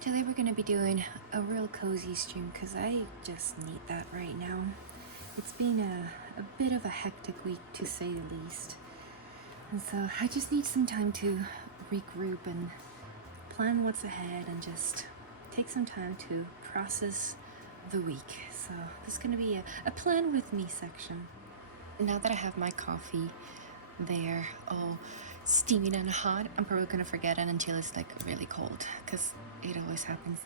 Today we're gonna be doing a real cozy stream because I just need that right now. It's been a bit of a hectic week to say the least. And so I just need some time to regroup and plan what's ahead and just take some time to process the week. So this is gonna be a plan with me section. Now that I have my coffee there, all steaming and hot, I'm probably gonna forget it until it's like really cold because it always happens.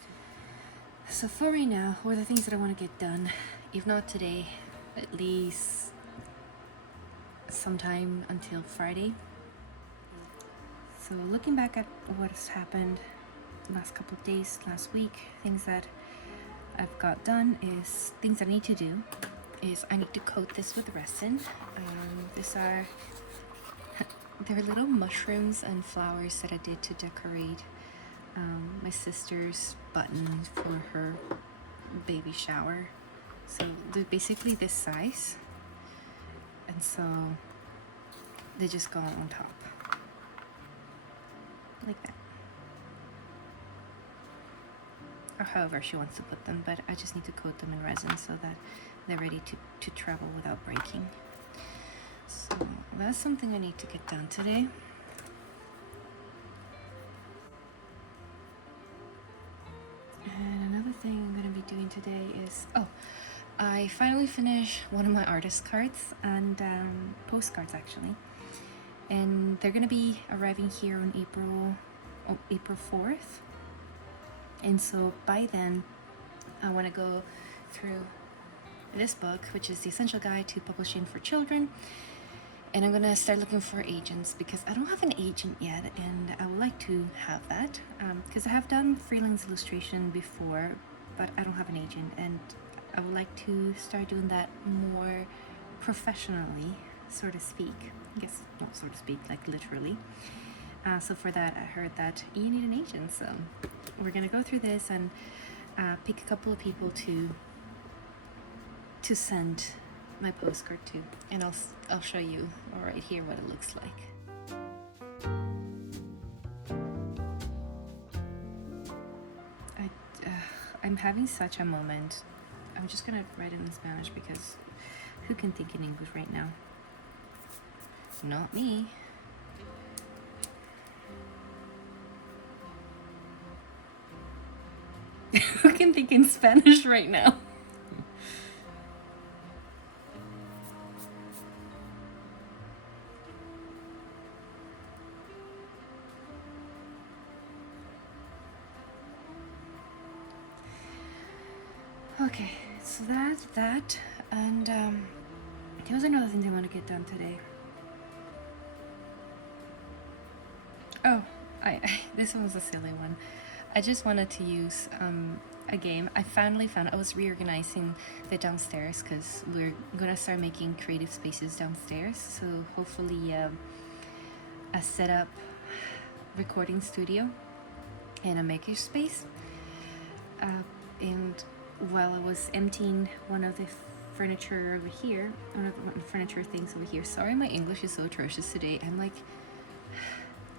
So for right now, what are the things that I want to get done? If not today, at least sometime until Friday. So looking back at what has happened last couple of days, last week, things that I've got done is things I need to do is I need to coat this with resin. These are they're little mushrooms and flowers that I did to decorate my sister's button for her baby shower. So they're basically this size, and so they just go on top like that, or however she wants to put them, but I just need to coat them in resin so that they're ready to travel without breaking. So that's something I need to get done today. And another thing I'm going to be doing today is, I finally finished one of my artist cards and postcards actually, and they're going to be arriving here on April 4th. And so by then I want to go through this book, which is The Essential Guide to Publishing for Children, and I'm gonna start looking for agents because I don't have an agent yet, and I would like to have that because I have done freelance illustration before, but I don't have an agent, and I would like to start doing that more professionally, so to speak. I guess not so to speak, like literally. So for that, I heard that you need an agent, so we're gonna go through this and pick a couple of people to send my postcard to, and I'll show you right here what it looks like. I'm having such a moment. I'm just gonna write it in Spanish because who can think in English right now? Not me. Who can think in Spanish right now? Okay, so that, and there was another thing I want to get done today. Oh, this one was a silly one. I just wanted to use a game. I finally found, I was reorganizing the downstairs because we're gonna start making creative spaces downstairs. So hopefully a setup recording studio and a maker space. And while I was emptying one of the furniture over here, one of the furniture things over here. Sorry, my English is so atrocious today. I'm like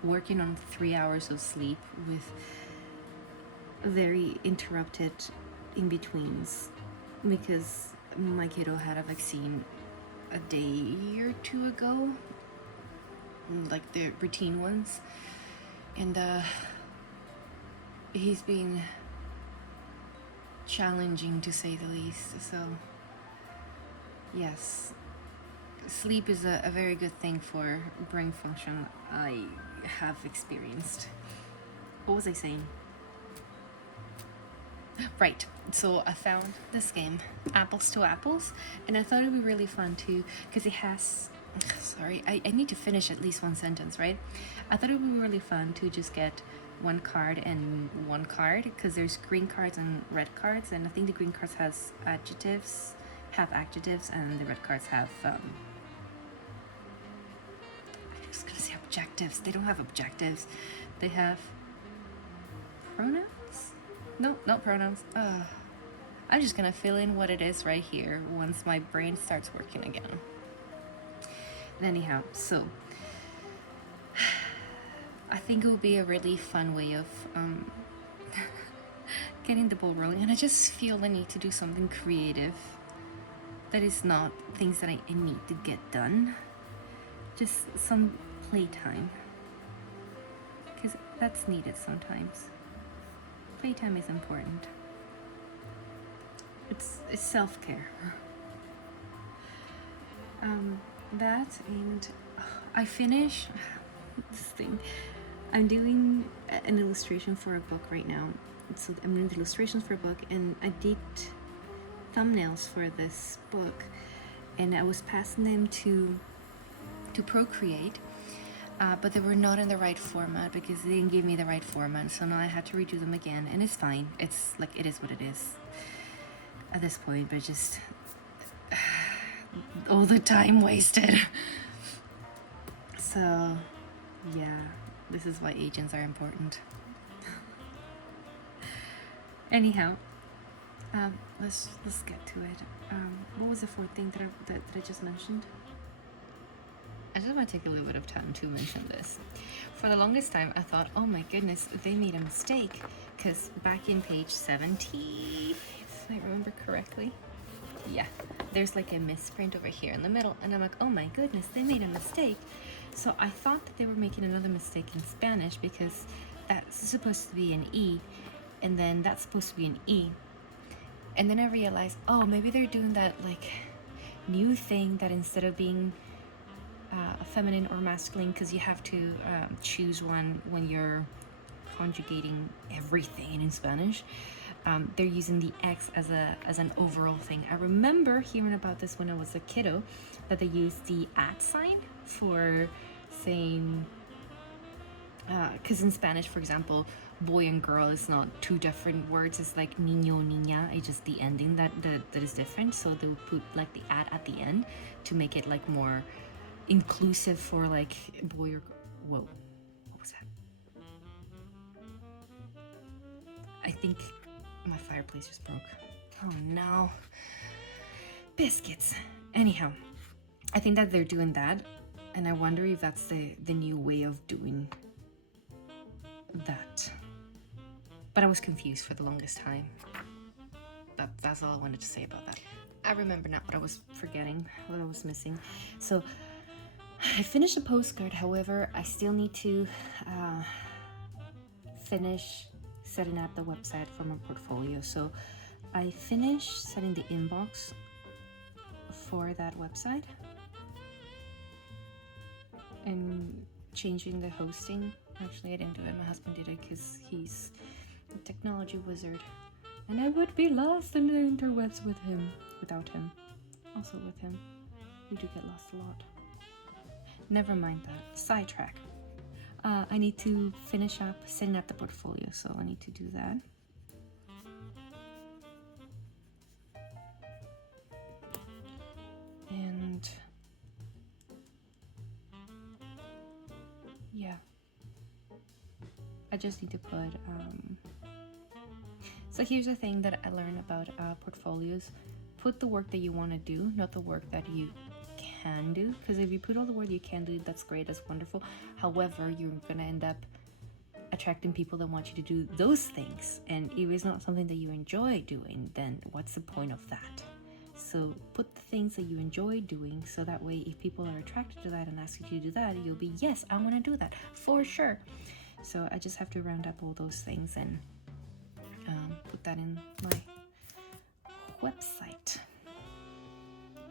working on 3 hours of sleep with very interrupted in-betweens because my kiddo had a vaccine a day or two ago, like the routine ones, and he's been challenging to say the least. So yes, sleep is a very good thing for brain function. I have experienced. What was I saying? Right, so I found this game, Apples to Apples, and I thought it would be really fun too, because it has, sorry, I need to finish at least one sentence, right? I thought it would be really fun to just get one card and one card, because there's green cards and red cards, and I think the green cards have adjectives, and the red cards have, I was gonna say objectives. They don't have objectives. They have pronouns? No, not pronouns. I'm just gonna fill in what it is right here once my brain starts working again. Anyhow, so I think it will be a really fun way of getting the ball rolling, and I just feel the need to do something creative that is not things that I need to get done. Just some playtime, because that's needed sometimes. Playtime is important. It's self-care. That, and I finish this thing. I'm doing an illustration for a book right now. So I'm doing the illustrations for a book, and I did thumbnails for this book, and I was passing them to Procreate, but they were not in the right format because they didn't give me the right format. So now I had to redo them again, and it's fine. It's like, it is what it is at this point, but just all the time wasted. So yeah, this is why agents are important. Anyhow, let's get to it. What was the fourth thing that I just mentioned? I just want to take a little bit of time to mention this. For the longest time, I thought, oh my goodness, they made a mistake, because back in page 70, if I remember correctly, yeah, there's like a misprint over here in the middle, and I'm like, oh my goodness, they made a mistake. So I thought that they were making another mistake in Spanish, because that's supposed to be an E, and then that's supposed to be an E. And then I realized, oh, maybe they're doing that like new thing that instead of being feminine or masculine, because you have to choose one when you're conjugating everything in Spanish, they're using the X as an overall thing. I remember hearing about this when I was a kiddo, that they used the @ sign for saying, because in Spanish, for example, boy and girl is not two different words. It's like niño, niña. It's just the ending that is different. So they would put like the at the end to make it like more inclusive for like boy or whoa, what was that? I think my fireplace just broke. Oh no, biscuits. Anyhow, I think that they're doing that, and I wonder if that's the new way of doing that. But I was confused for the longest time. That's all I wanted to say about that. I remember now what I was forgetting, what I was missing. So I finished the postcard. However, I still need to finish setting up the website for my portfolio. So I finished setting the inbox for that website and changing the hosting. Actually, I didn't do it. My husband did it because he's a technology wizard, and I would be lost in the interwebs without him. Also with him, we do get lost a lot. Never mind that. Sidetrack. I need to finish up setting up the portfolio, so I need to do that. And yeah, I just need to put so here's the thing that I learned about portfolios. Put the work that you want to do, not the work that you can do, because if you put all the work you can do, that's great, that's wonderful. However, you're gonna end up attracting people that want you to do those things, and if it's not something that you enjoy doing, then what's the point of that? So put the things that you enjoy doing, so that way if people are attracted to that and ask you to do that, you'll be, yes, I want to do that for sure. So I just have to round up all those things and put that in my website.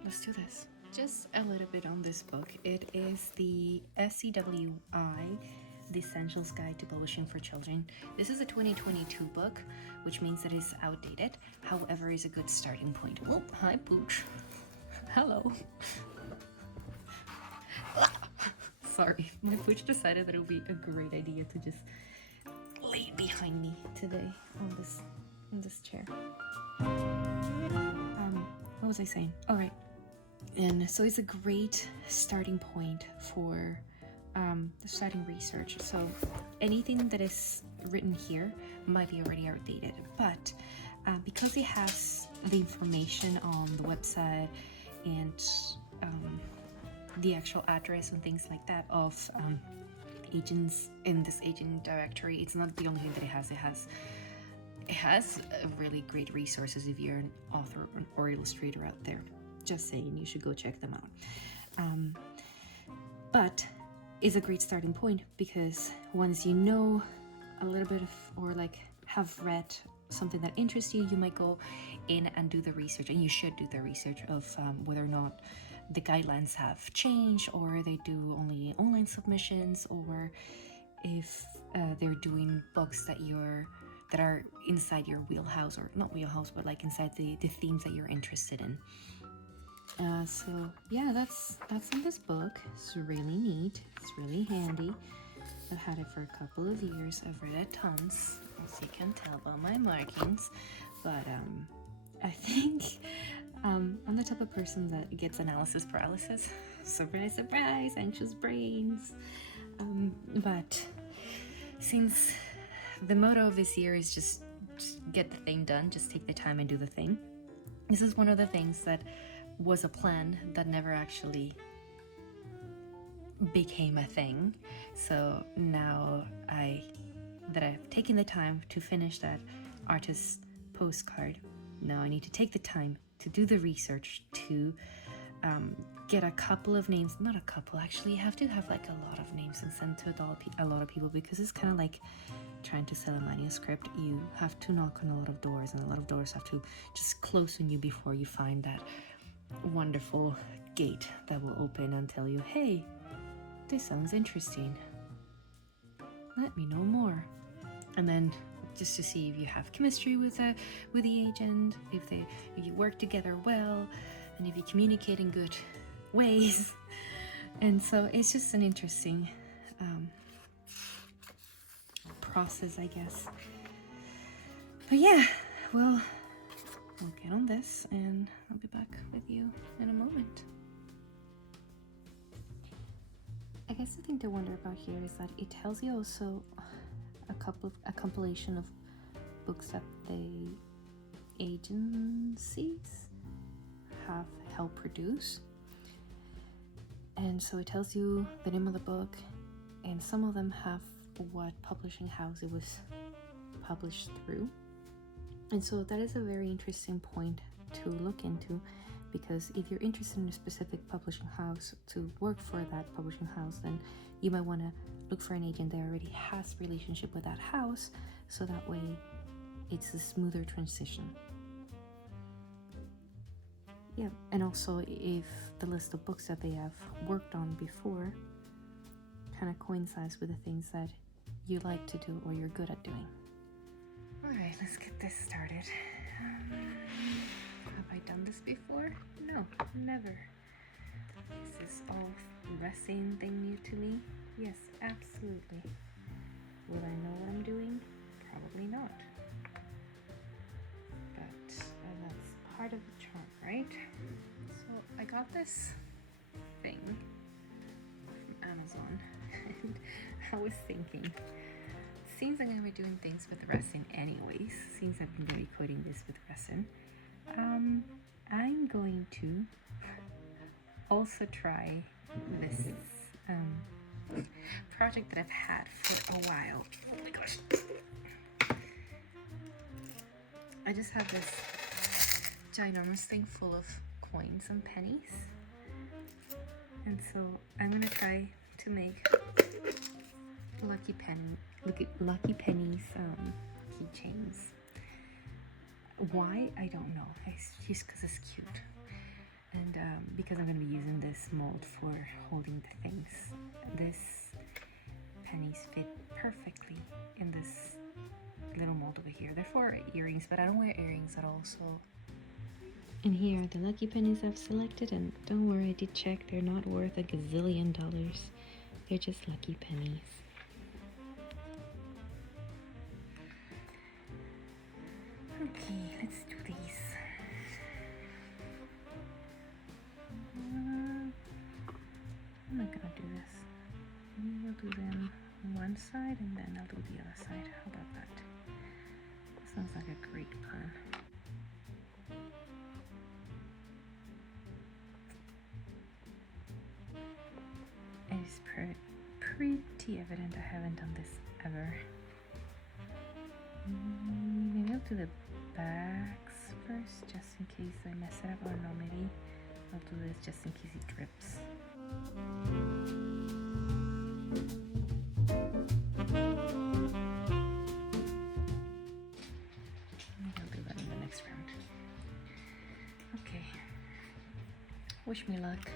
Let's do this. Just a little bit on this book. It is the SCWI, The Essentials Guide to Publishing for Children. This is a 2022 book, which means that it's outdated. However, it's a good starting point. Oh, hi, Pooch. Hello. Sorry, my Pooch decided that it would be a great idea to just lay behind me today on this chair. What was I saying? All right. And so it's a great starting point for starting research. So anything that is written here might be already outdated, but because it has the information on the website and the actual address and things like that of agents in this agent directory, it's not the only thing that it has. it has really great resources if you're an author or illustrator out there. Just saying, you should go check them out. But it's a great starting point, because once you know a little bit of, or like have read something that interests you, you might go in and do the research, and you should do the research of whether or not the guidelines have changed, or they do only online submissions, or if they're doing books that are inside your wheelhouse, or not wheelhouse, but like inside the themes that you're interested in. So yeah, that's on this book. It's really neat. It's really handy. I've had it for a couple of years. I've read it tons, as you can tell by my markings. But I think I'm the type of person that gets analysis paralysis. Surprise, surprise, anxious brains. But since the motto of this year is just get the thing done, just take the time and do the thing, this is one of the things that was a plan that never actually became a thing. So now that I've taken the time to finish that artist postcard, now I need to take the time to do the research to get a couple of names, not a couple, actually you have to have like a lot of names and send to a lot of people, because it's kind of like trying to sell a manuscript. You have to knock on a lot of doors, and a lot of doors have to just close on you before you find that wonderful gate that will open and tell you, hey, this sounds interesting, let me know more. And then just to see if you have chemistry with the agent, if you work together well, and if you communicate in good ways. And so it's just an interesting process, I guess. But yeah, we'll get on this, and I'll be back with you in a moment. I guess the thing to wonder about here is that it tells you also a compilation of books that the agencies have helped produce. And so it tells you the name of the book, and some of them have what publishing house it was published through. And so that is a very interesting point to look into, because if you're interested in a specific publishing house to work for that publishing house, then you might want to look for an agent that already has relationship with that house, so that way it's a smoother transition. Yeah, and also if the list of books that they have worked on before kind of coincides with the things that you like to do or you're good at doing. Alright, let's get this started. Have I done this before? No, never. Is this all resin thing new to me? Yes, absolutely. Will I know what I'm doing? Probably not. But that's part of the charm, right? So I got this thing from Amazon, and I was thinking, since I'm going to be doing things with resin anyways, since I've been really coating this with resin, I'm going to also try this project that I've had for a while. Oh my gosh. I just have this ginormous thing full of coins and pennies. And so I'm going to try to make Lucky Pennies keychains. Why? I don't know. It's just because it's cute. And because I'm going to be using this mold for holding the things. This pennies fit perfectly in this little mold over here. They're for earrings, but I don't wear earrings at all, so... And here are the lucky pennies I've selected, and don't worry, I did check. They're not worth a gazillion dollars. They're just lucky pennies. Okay, let's do these. I'm not gonna do this. Maybe I'll do them on one side and then I'll do the other side. How about that? Sounds like a great plan. It's pretty evident I haven't done this ever. Maybe I'll do the backs first, just in case I mess it up. Or no, maybe I'll do this just in case it drips. I'll do that in the next round. Okay. Wish me luck.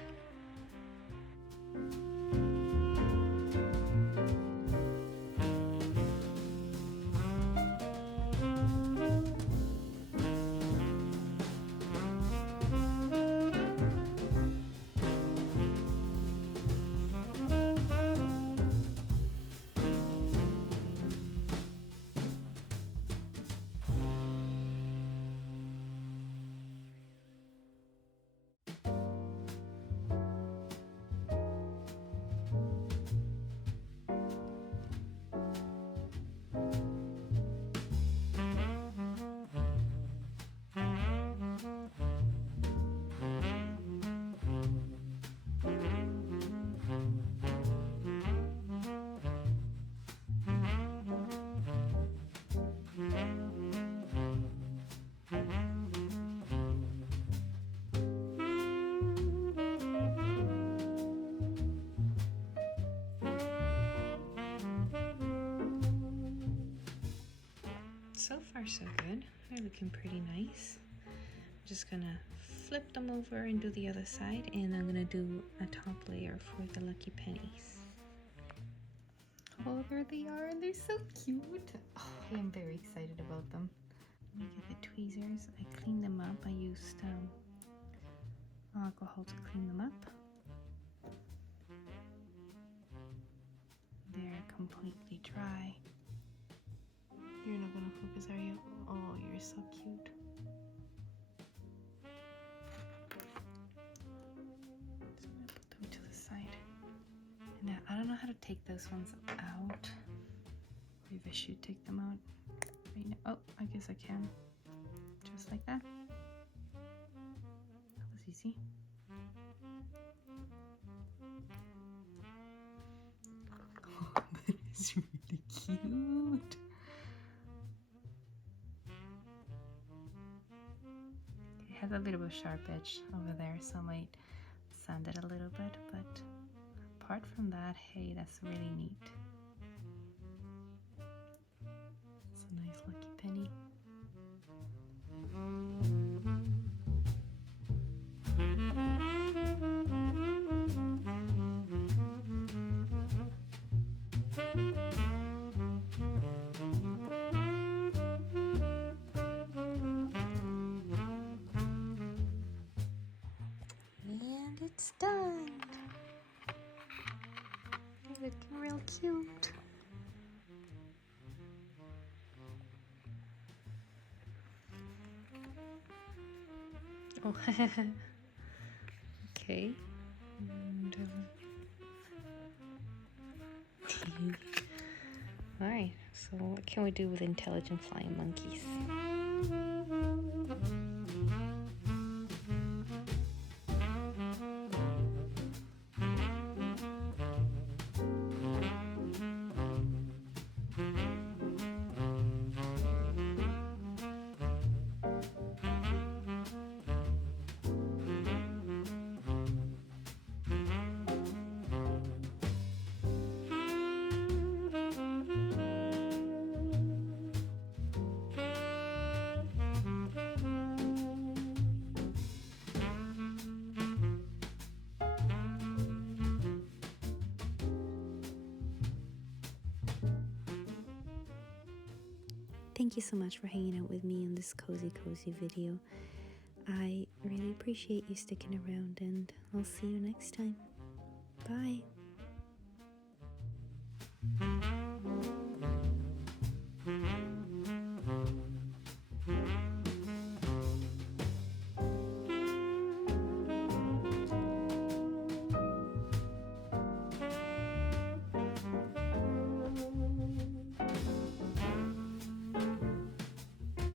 So far so good. They're looking pretty nice. I'm just gonna flip them over and do the other side, and I'm gonna do a top layer for the Lucky Pennies. Oh, there they are, and they're so cute. Oh, I am very excited about them. Let me get the tweezers. I cleaned them up. I used alcohol to clean them up. They're completely dry. You're not gonna focus, are you? Oh, you're so cute. Just gonna put them to the side. And now, I don't know how to take those ones out. Maybe I should take them out right now. Oh, I guess I can. Just like that. That was easy. Oh, that is really cute. It has a bit of a sharp edge over there, so I might sand it a little bit, but apart from that, hey, that's really neat. It's a nice Lucky Penny. And it's done. Looking real cute. Oh, okay. And, all right. So, what can we do with intelligent flying monkeys? Thank you so much for hanging out with me in this cozy video. I really appreciate you sticking around, and I'll see you next time. Bye.